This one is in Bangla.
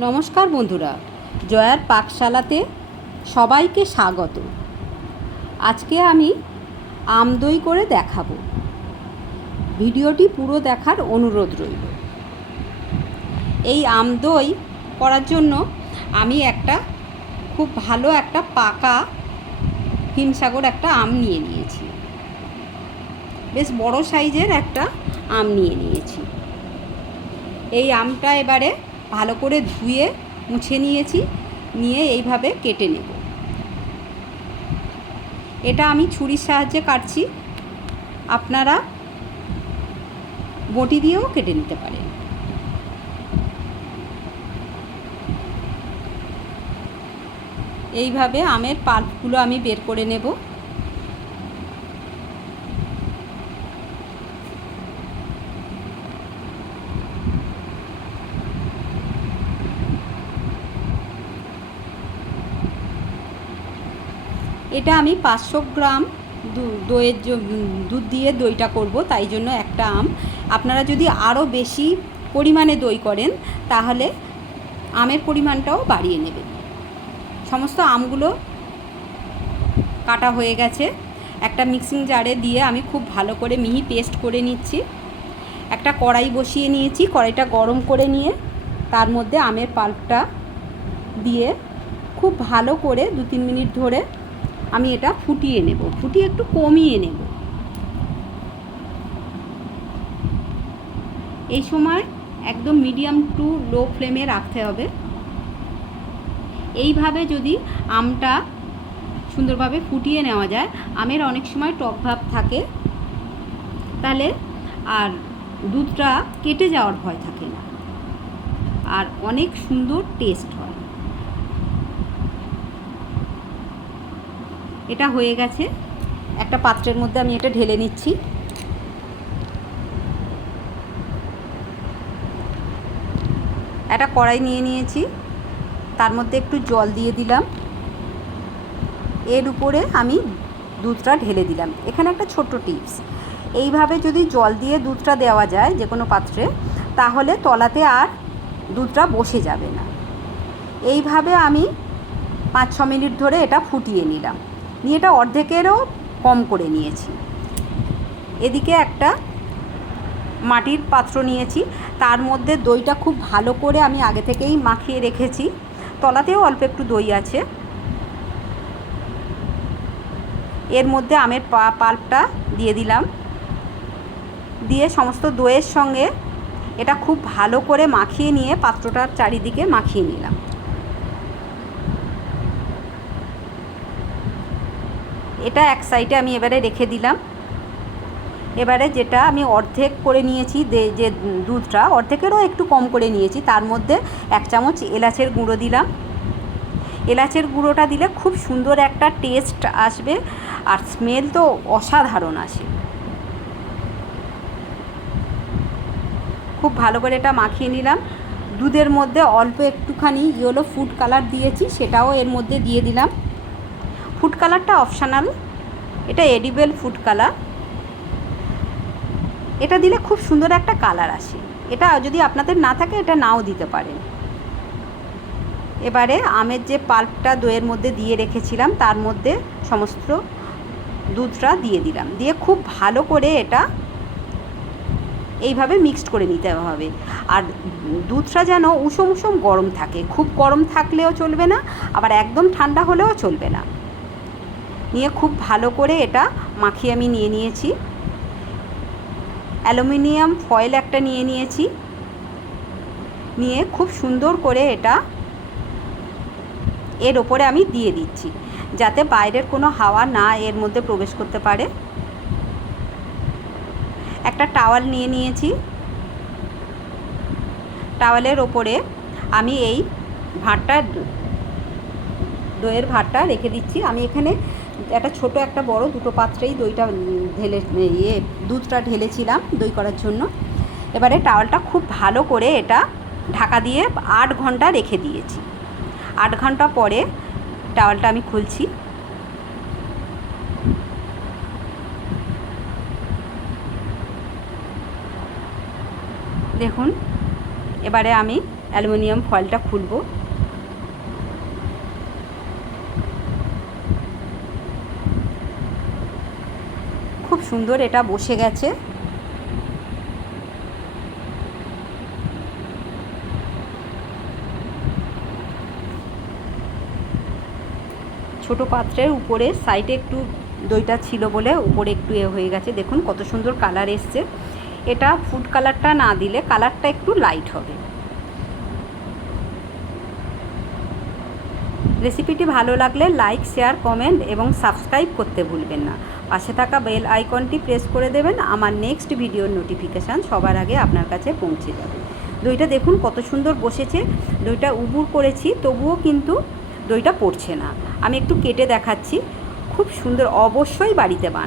নমস্কার বন্ধুরা, জয়ার পাকশালাতে সবাইকে স্বাগত। আজকে আমি আম দই করে দেখাবো। ভিডিওটি পুরো দেখার অনুরোধ রইল। এই আম দই করার জন্য আমি খুব ভালো একটা পাকা হিমসাগর একটা আম নিয়ে নিয়েছি। বেশ বড় সাইজের একটা আম নিয়ে নিয়েছি। এই আমটা এবারে ভালো করে ধুয়ে মুছে নিয়েছি, নিয়ে এইভাবে কেটে নেব। এটা আমি ছুরির সাহায্যে কাটছি, আপনারা বটি দিয়েও কেটে নিতে পারেন। এইভাবে আমের পাল্পগুলো আমি বের করে নেব। এটা আমি 500 গ্রাম দুধ দিয়ে দইটা করব, তাই জন্য একটা আম। আপনারা যদি আরও বেশি পরিমাণে দই করেন তাহলে আমের পরিমাণটাও বাড়িয়ে নেবেন। সমস্ত আমগুলো কাটা হয়ে গেছে। একটা মিক্সিং জারে দিয়ে আমি খুব ভালো করে মিহি পেস্ট করে নিচ্ছি। একটা কড়াই বসিয়ে নিয়েছি, কড়াইটা গরম করে নিয়ে তার মধ্যে আমের পাল্পটা দিয়ে খুব ভালো করে 2-3 মিনিট ধরে আমি এটা ফুটিয়ে নেব, ফুটিয়ে একটু কমিয়ে নেব। এই সময় একদম মিডিয়াম টু লো ফ্লেমে রাখতে হবে। এইভাবে যদি আমটা সুন্দরভাবে ফুটিয়ে নেওয়া যায়, আমের অনেক সময় টক ভাব থাকে, তাহলে আর দুধটা কেটে যাওয়ার ভয় থাকে না, আর অনেক সুন্দর টেস্ট হয়। এটা হয়ে গেছে। একটা পাত্রের মধ্যে আমি এটা ঢেলে নিচ্ছি। একটা কড়াই নিয়ে নিয়েছি, তার মধ্যে একটু জল দিয়ে দিলাম। এর উপরে আমি দুধটা ঢেলে দিলাম। এখানে একটা ছোট্ট টিপস, এইভাবে যদি জল দিয়ে দুধটা দেওয়া যায় যে কোনো পাত্রে, তাহলে তলাতে আর দুধটা বসে যাবে না। এইভাবে আমি 5-6 মিনিট ধরে এটা ফুটিয়ে নিলাম, নিয়ে এটা অর্ধেকেরও কম করে নিয়েছি। এদিকে একটা মাটির পাত্র নিয়েছি, তার মধ্যে দইটা খুব ভালো করে আমি আগে থেকেই মাখিয়ে রেখেছি। তলাতেও অল্প একটু দই আছে। এর মধ্যে আমের পাল্পটা দিয়ে দিলাম, দিয়ে সমস্ত দইয়ের সঙ্গে এটা খুব ভালো করে মাখিয়ে নিয়ে পাত্রটার চারিদিকে মাখিয়ে নিলাম। এটা এক সাইডে আমি এবারে রেখে দিলাম। এবারে যেটা আমি অর্ধেক করে নিয়েছি, যে দুধটা অর্ধেকেরও একটু কম করে নিয়েছি, তার মধ্যে 1 চামচ এলাচের গুঁড়ো দিলাম। এলাচের গুঁড়োটা দিলে খুব সুন্দর একটা টেস্ট আসবে, আর স্মেল তো অসাধারণ আসে। খুব ভালো করে এটা মাখিয়ে নিলাম। দুধের মধ্যে অল্প একটুখানি ইয়েলো ফুড কালার দিয়েছি, সেটাও এর মধ্যে দিয়ে দিলাম। ফুড কালারটা অপশানাল, এটা এডিবল ফুড কালার। এটা দিলে খুব সুন্দর একটা কালার আসে। এটা যদি আপনাদের না থাকে এটা নাও দিতে পারেন। এবারে আমের যে পাল্পটা দইয়ের মধ্যে দিয়ে রেখেছিলাম, তার মধ্যে সমস্ত দুধটা দিয়ে দিলাম, দিয়ে খুব ভালো করে এটা এইভাবে মিক্সড করে নিতে হবে। আর দুধটা যেন উষম উষম গরম থাকে, খুব গরম থাকলেও চলবে না, আবার একদম ঠান্ডা হলেও চলবে না। নিয়ে খুব ভালো করে এটা মাখিয়ে আমি নিয়ে নিয়েছি। অ্যালুমিনিয়াম ফয়েল একটা নিয়ে নিয়েছি, নিয়ে খুব সুন্দর করে এটা এর ওপরে আমি দিয়ে দিচ্ছি, যাতে বাইরের কোনো হাওয়া না এর মধ্যে প্রবেশ করতে পারে। একটা টাওয়াল নিয়ে নিয়েছি, টাওয়ালের ওপরে আমি এই ভাঁড়টা, দইয়ের ভাঁড়টা রেখে দিচ্ছি। আমি এখানে একটা ছোট একটা বড় দুটো পাত্রেই দইটা দুধটা ঢেলেছিলাম দই করার জন্য। এবারে টাওয়ালটা খুব ভালো করে এটা ঢাকা দিয়ে 8 ঘন্টা রেখে দিয়েছি। 8 ঘন্টা পরে টাওয়ালটা আমি খুলছি। দেখুন, এবারে আমি অ্যালুমিনিয়াম ফয়েলটা খুলবো। খুব সুন্দর এটা বসে গেছে। ছোট পাত্রের উপরে সাইডে একটু দইটা ছিল বলে উপরে একটু হয়ে গেছে। দেখুন কত সুন্দর কালার এসছে। এটা ফুড কালারটা না দিলে কালারটা একটু লাইট হবে। রেসিপিটি ভালো লাগলে লাইক, শেয়ার, কমেন্ট এবং সাবস্ক্রাইব করতে ভুলবেন না। পাশে থাকা বেল আইকনটি প্রেস করে দেবেন। আমার নেক্সট ভিডিওর নোটিফিকেশান সবার আগে আপনার কাছে পৌঁছে যাবে। দইটা দেখুন কত সুন্দর বসেছে। দইটা উবুর করেছি তবুও কিন্তু দইটা পড়ছে না। আমি একটু কেটে দেখাচ্ছি। খুব সুন্দর, অবশ্যই বাড়িতে বানান।